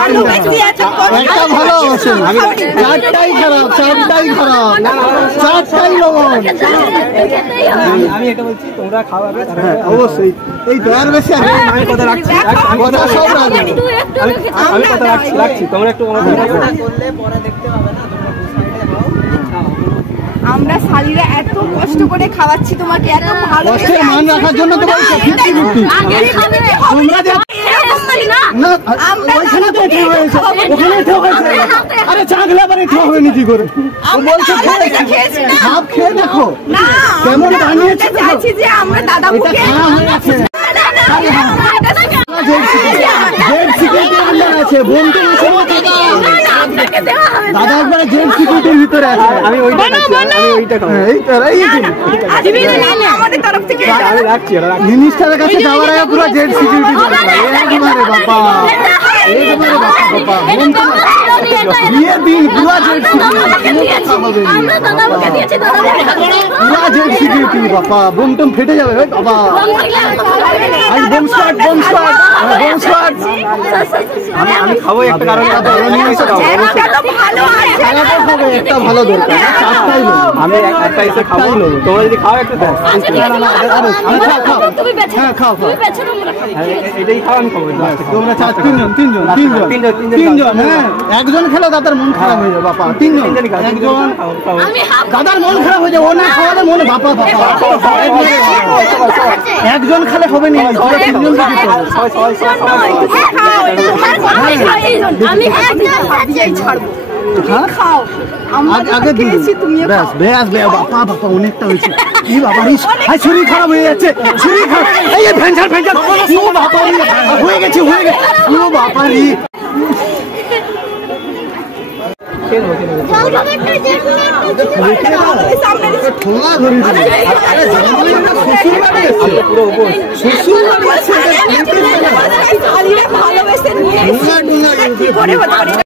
একটা ভালো আছে, চারটাই খারাপ, চারটাই খারাপ, চারটাই লবণ। আমি এটা বলছি তোমরা খাওয়াবে অবশ্যই। এই দয়ার বেশি আমি কথা রাখছি, কথা সব রাখবো। আমি কথা রাখছি, তোমরা একটু করলে পরে দেখতে পাবে না। আমরা শালীরা এত কষ্ট করে খাওয়াচ্ছি তোমাকে, এত ভালো কষ্টের মান রাখার জন্য তো বলছি 50-50। তোমরা যে না ওইখানে তো ঠিক হয়েছে, ওখানে ঠিক হয়েছে। আরে চাগলা বারে ঠিক হবে নি কি করে? ও বলছে হাফ খেয়ে দেখো না কেমন বানিয়েছে। চাইছি যে আমরা দাদা এটা খাওয়া হয়ে গেছে, জেড সিকিউরিটি আন্ডার আছে, বন্ধু আছে দাদা একবার জেড সিকিউরিটির ভিতরে আছে। আমি ওইটা খাচ্ছি, আমি ওইটা খাবো। এই তো আমাদের তরফ থেকে আমি রাখছি। মিনিস্টারের কাছে যাওয়ার আগে পুরো জেড সিকিউরিটি দরকার। একবারে বাবা, একবারে বাবা বিয়ে দিন পুরো জেড সিকিউরিটি, পুরো জেড সিকিউরিটি বাবা। বোম টোম ফেটে যাবে বাবা। আজ bomb start, bomb start, bomb start. আমি খাবো একটা, কারণ একটা ভালো দরকার, চারটাই আমি একটা এসে খাবো। তোমরা যদি খাও একটু দাও। হ্যাঁ খাও খাও, এটাই খাও, আমি খাবো। তোমরা চার তিনজন। হ্যাঁ একজন খেলো দাদার মন খারাপ হয়ে যাবে বাবা। তিনজন একজন দাদার মন খারাপ হয়ে যাবে, ও না খাওয়ালে মনে বাবা বাবা। একজন খেলে হবে না, তিনজন খাও। আগে ব্যাস ব্যাস বাবা বাবা অনেকটা হয়েছে। কি বাবা শরীর খারাপ হয়ে যাচ্ছে, শরীর খারাপ। এই ভ্যানচার ভ্যানচার ও বাবা হয়ে গেছে, হয়ে গেছে ও বাবা রে। ঠোঙা ধরে শ্বশুর বাড়ি আছে।